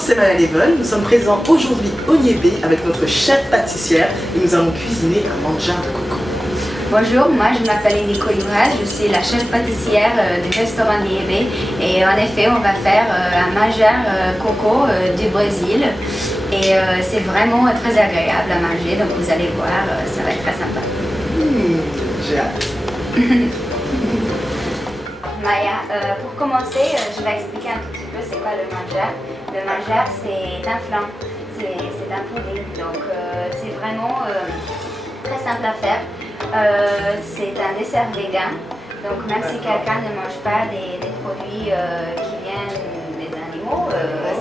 Bonjour, c'est Maya Leven. Nous sommes présents aujourd'hui au Niébé avec notre chef pâtissière et nous allons cuisiner un manjar de coco. Bonjour, moi je m'appelle Eniko Yura, je suis la chef pâtissière du restaurant Niébé et en effet on va faire un manjar coco du Brésil et c'est vraiment très agréable à manger, donc vous allez voir, ça va être très sympa. J'ai hâte. Maya, pour commencer, je vais expliquer un tout petit peu c'est quoi le manjar. Le manjar c'est un flan, c'est un pudding, donc c'est vraiment très simple à faire. C'est un dessert vegan, donc même si quelqu'un ne mange pas des produits qui viennent des animaux,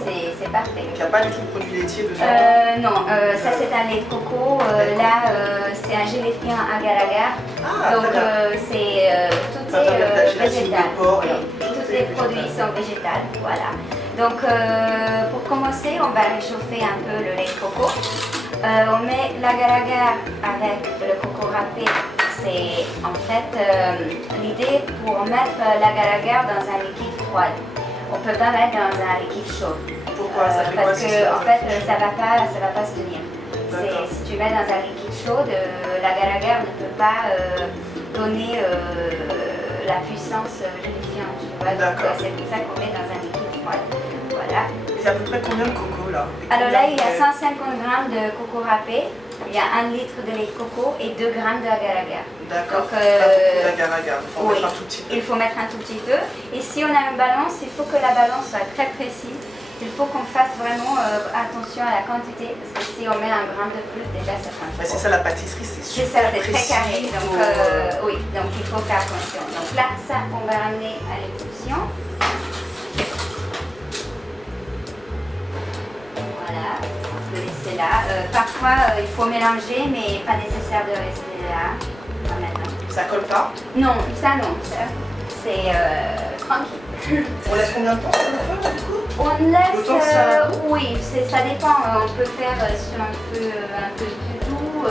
c'est parfait. Donc il n'y a pas du tout de produits laitiers dedans? Non, ça c'est un lait de coco, là c'est un géléfiant agar-agar, donc tout est végétal. Tous les produits sont végétales, voilà. Donc pour commencer, on va réchauffer un peu le lait de coco. On met l'agar-agar avec le coco râpé. C'est en fait l'idée pour mettre l'agar-agar dans un liquide froid. On ne peut pas mettre dans un liquide chaud. Pourquoi ça fait quoi? Parce que en fait ça va pas se tenir. Si tu mets dans un liquide chaud, l'agar-agar ne peut pas donner la puissance gélifiante. Donc c'est pour ça qu'on met dans un liquide froid. Voilà. Il y a à peu près combien de coco là? Alors là, il y a 150 g de coco râpé, il y a 1 litre de lait de coco et 2 g d'agar-agar. D'accord. Donc, d'agar-agar, il faut mettre un tout petit peu. Il faut mettre un tout petit peu. Et si on a une balance, il faut que la balance soit très précise. Il faut qu'on fasse vraiment attention à la quantité, parce que si on met 1 gramme de plus, déjà ça change. C'est ça la pâtisserie, c'est super c'est précis. très carré. Donc, oui, donc il faut faire attention. Donc là, ça, on va ramener à l'ébullition. Voilà, on peut laisser là. Parfois, il faut mélanger, mais pas nécessaire de rester là. Maintenant. Ça colle pas? Non, ça non. C'est tranquille. On laisse combien de temps sur le feu du coup? On laisse, oui, ça dépend. On peut faire sur un feu un peu plus doux.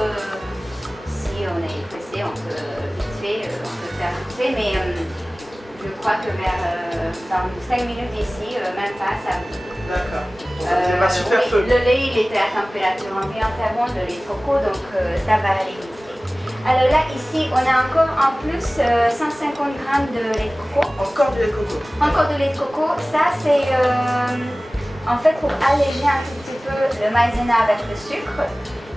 Si on est pressé, on peut vite fait, on peut faire vite fait, mais je crois que dans 5 minutes d'ici, même pas, ça. D'accord. Ça va super feu. Le lait, il était à température ambiante avant, le lait de coco, donc ça va aller vite. Alors là, ici, on a encore en plus 150 g de lait de coco. Encore du lait de coco. Encore de lait de coco. Ça, c'est en fait pour alléger un tout petit peu le maïzena avec le sucre.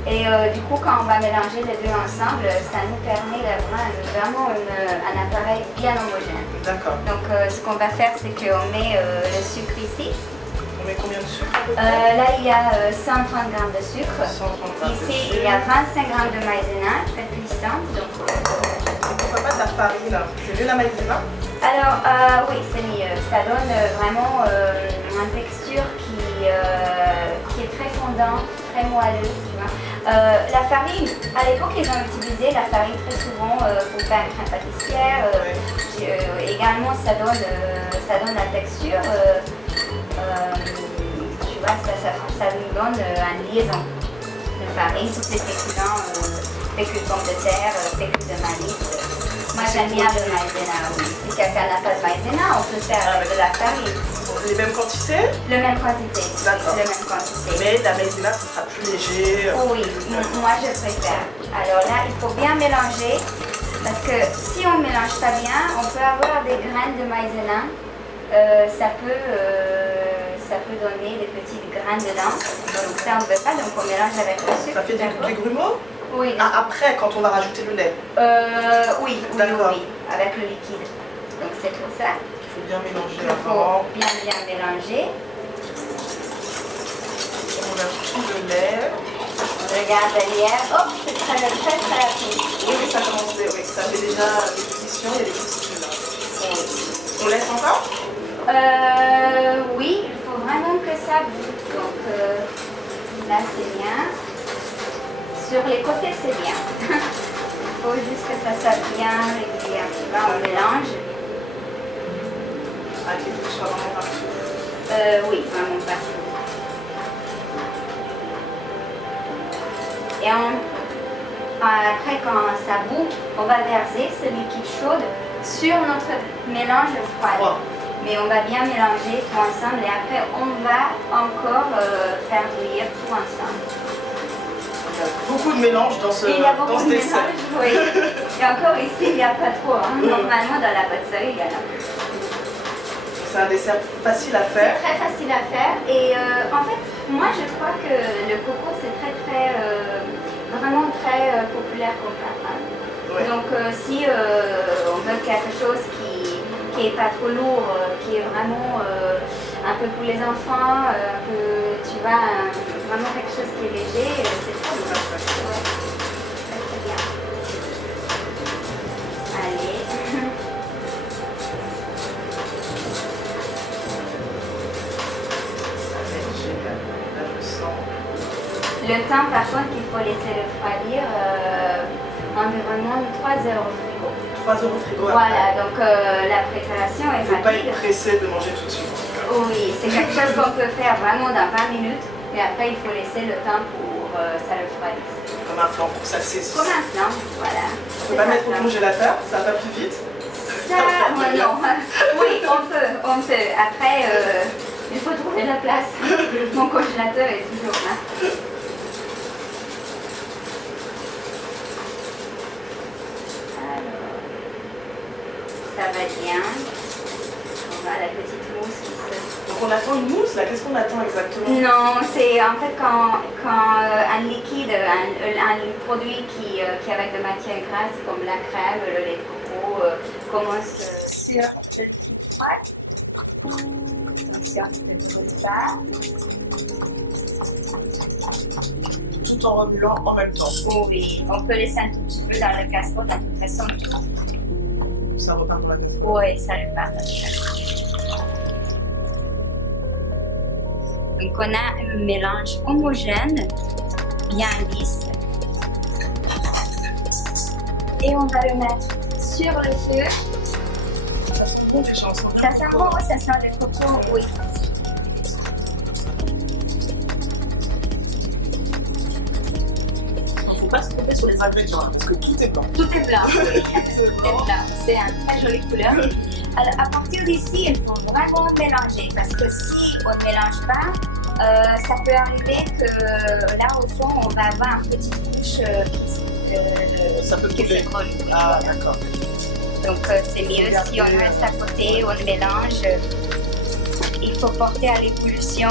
Et du coup, quand on va mélanger les deux ensemble, ça nous permet d'avoir vraiment un appareil bien homogène. D'accord. Donc, ce qu'on va faire, c'est qu'on met le sucre ici. On met combien de sucre? Là, il y a 130 g de sucre. 130 g. Ici, il y a 25 g de maïzena, très puissant. Donc, pourquoi pas de la farine? C'est mieux la maïzena? Alors, oui, c'est mieux. Ça donne vraiment une texture qui est très fondante, très moelleuse. Tu vois. La farine, à l'époque, ils ont utilisé la farine très souvent pour faire une crème pâtissière. Également, ça donne la texture. Tu vois, ça nous donne une liaison de farine, tous les féculents, fécule pomme de terre, fécule de maïs. Moi j'aime bien le maïzena, oui. Si quelqu'un n'a pas de maïzena, on peut faire avec de la farine. Les mêmes quantités? La même quantité. D'accord. La même quantité. Mais la maïzena, ce sera plus léger. Oui, moi je préfère. Alors là, il faut bien mélanger, parce que si on ne mélange pas bien, on peut avoir des graines de maïzena. Ça peut donner des petites graines dedans. Donc ça on ne veut pas, donc on mélange avec le sucre. Ça fait du grumeau? Oui. Après, quand on va rajouter le lait? Oui, avec le liquide. Donc c'est pour ça. Il faut bien mélanger Il avant. faut bien mélanger. On ajoute le lait. On regarde derrière. Oh, c'est très rapide. Oui, ça commence, oui, ça fait déjà l'ébullition, il y a des petites là. On laisse encore? Oui, il faut vraiment que ça bouge. Donc là c'est bien. Sur les côtés c'est bien. Il faut juste que ça soit bien régulier. Là on mélange. Ah, qu'il faut que ce soit vraiment partout. Oui, vraiment partout. Et après quand ça bout, on va verser ce liquide chaud sur notre mélange froid. Mais on va bien mélanger tout ensemble et après on va encore faire bouillir tout ensemble. Il y a beaucoup de mélange dans ce dessert. Oui. Et encore ici, il n'y a pas trop. Hein. Normalement, dans la pâtisserie, il y en a. C'est un dessert facile à faire. C'est très facile à faire. Et en fait, moi, je crois que le coco, c'est vraiment très populaire comme plat. Ouais. Donc, si on veut quelque chose qui est pas trop lourd, qui est vraiment un peu pour les enfants, tu vois, vraiment quelque chose qui est léger, c'est très bon. Ouais. Très bien. Allez. Ça va être génial. Là, je le sens. Le temps, par contre, il faut laisser refroidir environ 3 heures au frigo. 3 heures au frigo. Voilà, donc la préparation est rapide. Il ne faut pas être pressé de manger tout de suite. Oui, c'est quelque chose qu'on peut faire vraiment dans 20 minutes, mais après il faut laisser le temps pour ça refroidisse. Comme un flan pour que ça saisisse. Comme un flan, voilà. On ne peut pas mettre au congélateur, ça va pas plus vite. Ça, non. Oui, on peut. Après, il faut trouver la place. Mon congélateur est toujours là. Ça va bien. On a la petite mousse qui se... Donc on attend une mousse là, qu'est-ce qu'on attend exactement? Non, c'est en fait quand un liquide, un produit qui est avec de matière grasse comme la crème, le lait de coco commence sur le petit froid. Comme ça. Tout en remuant en même temps. Oui, on peut laisser un tout petit peu dans le casserole de toute façon. Ça repart pas. Oui, ça repart. Donc on a un mélange homogène, bien lisse. Et on va le mettre sur le feu. Ça sent bon, ça sent le coco, oui. Il ne faut pas se tromper sur les ingrédients, parce que tout est blanc. Tout est blanc, oui, absolument. C'est une très jolie couleur. Alors, à partir d'ici, il faut vraiment mélanger, parce que si on ne mélange pas, ça peut arriver que là, au fond, on va avoir une petite touche ça peut couler. Ah, d'accord. Donc, c'est mieux si on reste à côté, on mélange. Il faut porter à l'ébullition,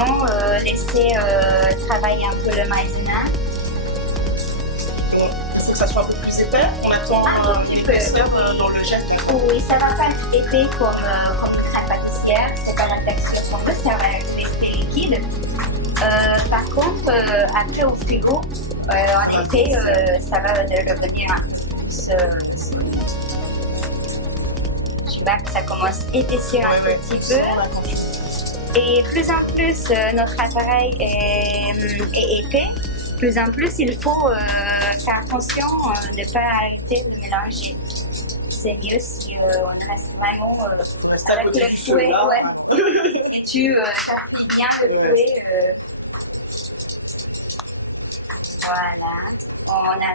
laisser travailler un peu le maïzena. Il faut que ça soit un peu plus épais. On attend l'épaisseur dans le gel. Oui, ça va pas être épais comme le crème pâtissière. C'est pas la texture qu'on veut, ça va rester liquide. Par contre, après au frigo, en effet, ça va devenir un peu plus. Tu vois que ça commence à épaissir un petit peu. Et plus en plus, notre appareil est épais. Plus en plus, il faut faire attention de ne pas arrêter de mélanger. C'est mieux si on reste vraiment avec le fouet. Ouais. Et tu appuies bien le fouet. Voilà. On a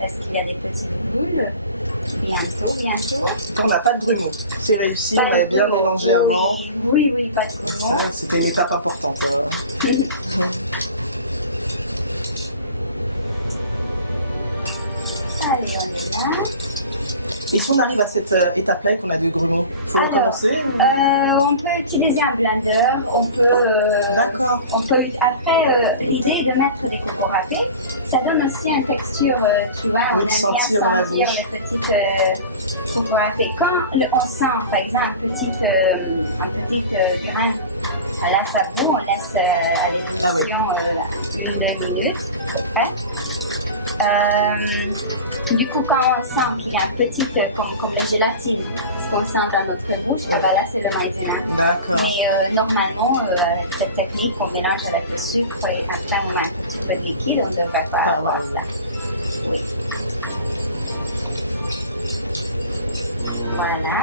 parce qu'il y a des petites bulles. Bientôt. On n'a pas de grumeaux. C'est réussi, on avait bien mélangé avant. Oui, pas de grumeaux. C'était l'étape importante. Allez, on est là. Et si on arrive à cette étape-là, on a dit grumeaux. Alors, on peut utiliser un blender, on peut après, l'idée est de mettre des coco râpés. Ça donne aussi une texture, tu vois, on aime bien sentir les petites coco râpés. Quand on sent, par exemple, une petite graine, là, ça on laisse à l'ébullition 1-2 minutes, à peu près. Du coup, quand on sent qu'il y a une petite, comme la gélatine, ce qu'on sent dans notre bouche, là, c'est le maïzena. Mais normalement, avec cette technique, on mélange avec le sucre et après, on met un petit peu de liquide, on ne devrait pas avoir ça. Voilà.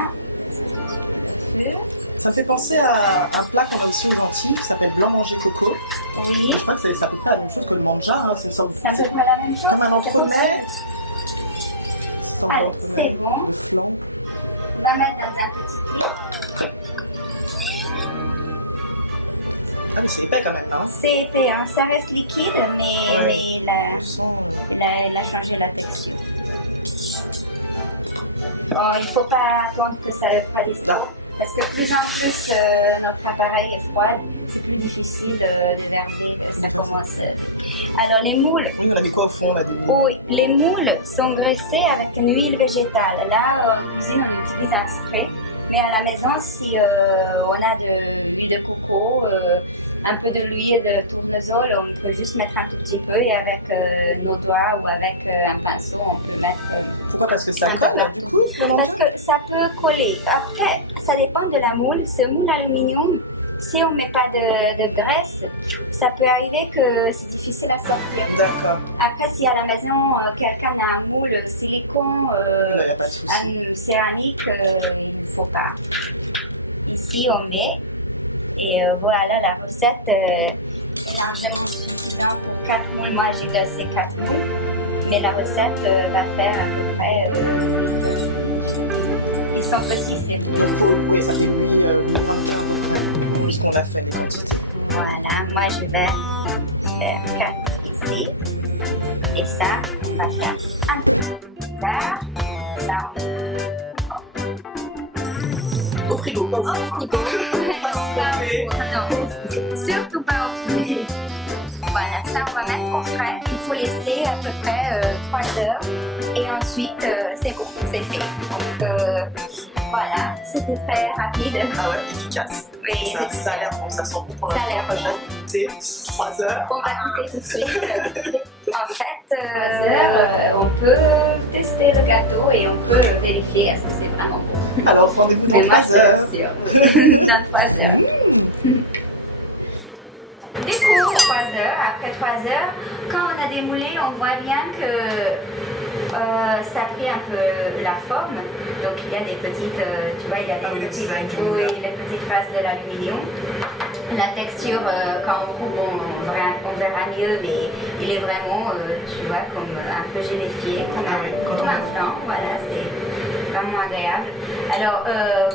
Ça fait penser à un plat qu'on a aussi au Lentille, qui s'appelle blanc manger coco. Oui. Je crois que ça fait le manja. Ça peut pas la même chose. Alors, Allez, c'est bon. va mettre dans un petit. C'est épais quand même, non? C'est épais, hein. Ça reste liquide, mais il a changé la texture. Bon, il ne faut pas attendre que ça refroidisse trop, parce que plus en plus notre appareil est froid, c'est plus difficile de garder que ça commence. Alors les moules. Oui, on avait quoi au fond là? Oui, les moules sont graissés avec une huile végétale. Là, en cuisine, on utilise un spray, mais à la maison, si on a de l'huile de coco, un peu de l'huile de tournesol, on peut juste mettre un tout petit peu et avec nos doigts ou avec un pinceau, on peut mettre. Parce que ça un peu partout. Parce que ça peut coller. Après, ça dépend de la moule. Ce moule aluminium, si on ne met pas de graisse, ça peut arriver que c'est difficile à sortir. D'accord. Après, si à la maison, quelqu'un a un moule silicone, un moule céramique, il ne faut pas. Ici, on met. Et voilà la recette. Largement suffisant. 4 moules, moi j'ai laissé 4 moules. Mais la recette va faire à peu près. Ils sont petits, c'est tout. Oui, ça fait ce qu'on a fait. Voilà, moi je vais faire 4 ici. Et ça, on va faire un peu. Là, ça, au frigo. Au frigo. Non, surtout pas au frigo. Voilà, ça on va mettre au frais. Il faut laisser à peu près 3 heures. Et ensuite, c'est bon, c'est fait. Donc voilà, c'était très rapide. Ah ouais, efficace. Oui, ça a l'air bon, ça sent bon pour ça a l'air bon. C'est 3 heures. On va goûter tout de suite. En fait, on peut tester le gâteau et on peut vérifier est-ce que c'est vraiment bon. Alors, rendez-vous Mais moi, dans 3 heures. c'est sûr. Dans 3 heures. Du coup, 3 heures, après 3 heures, quand on a démoulé, on voit bien que ça a pris un peu la forme. Donc il y a des petites, tu vois, il y a des petites, les petites traces de l'aluminium. La texture, quand on coupe, on verra mieux, mais il est vraiment, tu vois, comme un peu gélifié, comme un flan. Voilà, c'est vraiment agréable. Alors,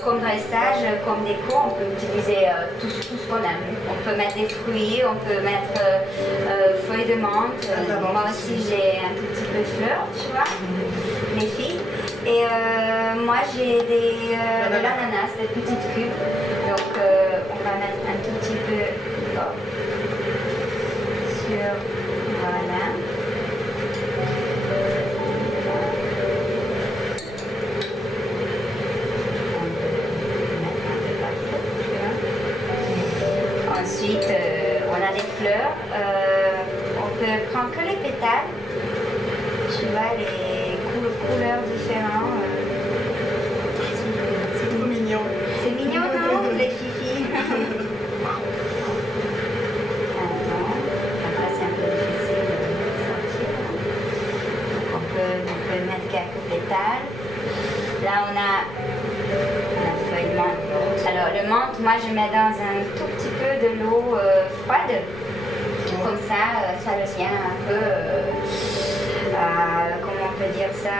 comme dressage, comme déco, on peut utiliser tout ce qu'on aime. On peut mettre des fruits, on peut mettre feuilles de menthe. Moi aussi, j'ai un tout petit peu de fleurs, tu vois, les filles. Et moi, j'ai de l'ananas, des petites cubes. Donc, on va mettre un tout petit peu sur, voilà. Ensuite, on a des fleurs. On peut prendre que les pétales. Tu vois, les couleurs différentes. C'est trop mignon. C'est mignon, non, les fifis? Après, c'est un peu difficile de sortir. Donc, on peut mettre quelques pétales. Là, on a la feuille de menthe. Alors, le menthe, moi, je mets dans un tout petit peu de l'eau froide. Comme ça, ça devient un peu, comment on peut dire ça,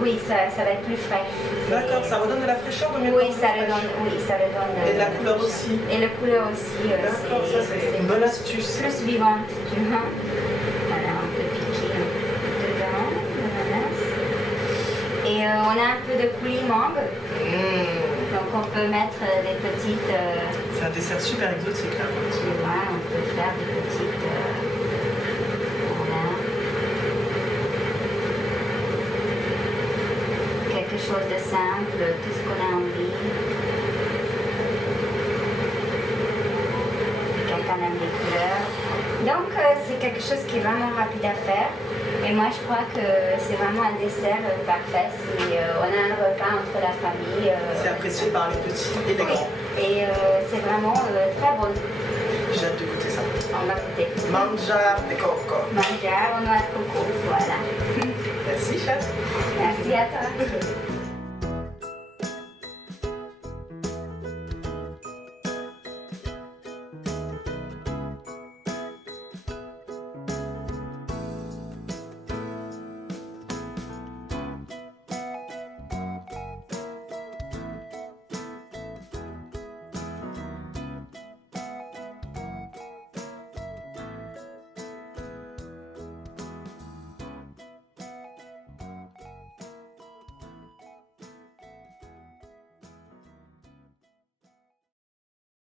oui, ça va être plus frais. D'accord, ça redonne de la fraîcheur dans mes Oui, ça le donne. Et de la couleur aussi. Et la couleur aussi, d'accord, ça c'est une bonne astuce. Plus vivante, tu vois. Voilà, on peut piquer un peu dedans, l'ananas. Et on a un peu de coulis mangue. Donc on peut mettre des petites... c'est un dessert super exotique là. Tu vois, on peut faire des petites... voilà. Quelque chose de simple, tout ce qu'on a envie. Si quelqu'un aime les couleurs. Donc c'est quelque chose qui est vraiment rapide à faire. Et moi je crois que c'est vraiment un dessert parfait si on a un repas entre la famille. C'est apprécié par les petits et les grands. Et c'est vraiment très bon. J'ai hâte de goûter ça. On va goûter. Mangiare de coco. Mangiare aux noix de coco, voilà. Merci chef. Merci à toi.